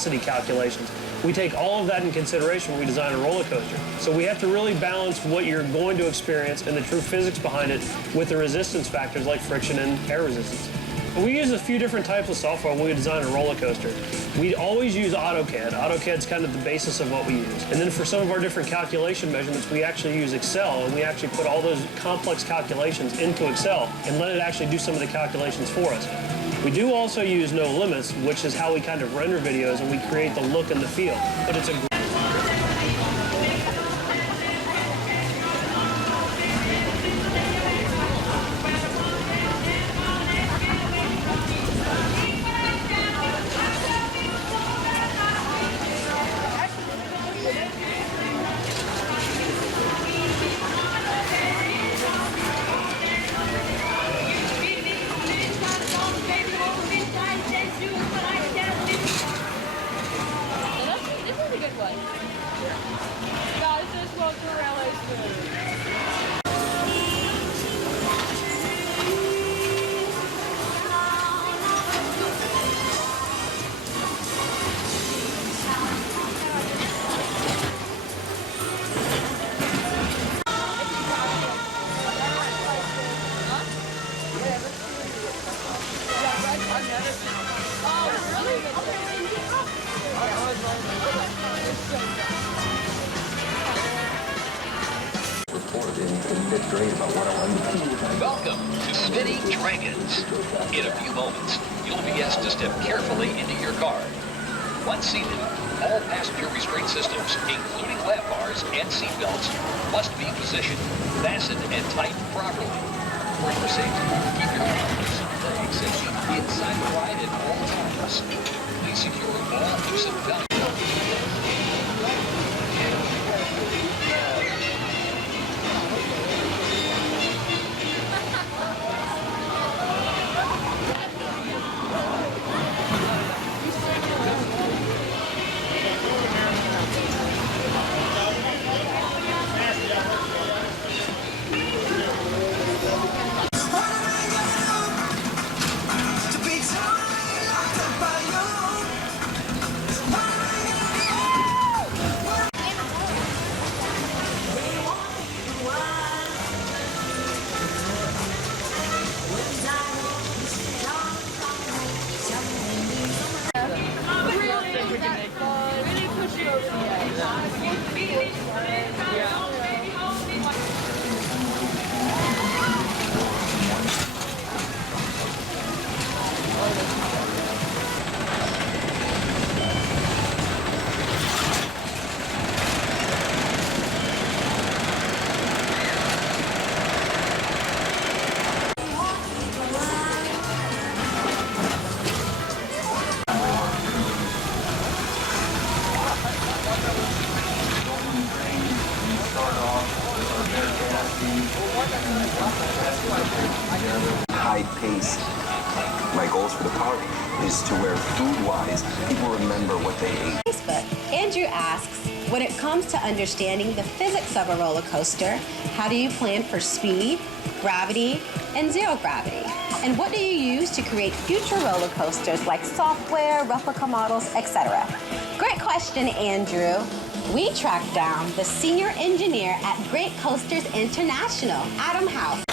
velocity calculations. We take all of that in consideration when we design a roller coaster. So we have to really balance what you're going to experience and the true physics behind it with the resistance factors like friction and air resistance. We use a few different types of software when we design a roller coaster. We always use AutoCAD. AutoCAD's kind of the basis of what we use. And then for some of our different calculation measurements, we actually use Excel, and we actually put all those complex calculations into Excel and let it actually do some of the calculations for us. We do also use No Limits, which is how we kind of render videos and we create the look and the feel. But it's a Welcome to Spinning Dragons. In a few moments, you'll be asked to step carefully into your car. Once seated, all passenger restraint systems, including lap bars and seat belts, must be positioned, fastened, and tightened properly. For your safety, keep your arms, legs, and feet inside the ride at all times. Please secure all loose and valuable. High pace. My goals for the park is to where food-wise, people remember what they ate. Facebook. Andrew asks, when it comes to understanding the physics of a roller coaster, how do you plan for speed, gravity, and zero gravity? And what do you use to create future roller coasters like software, replica models, etc.? Great question, Andrew. We tracked down the senior engineer at Great Coasters International, Adam House.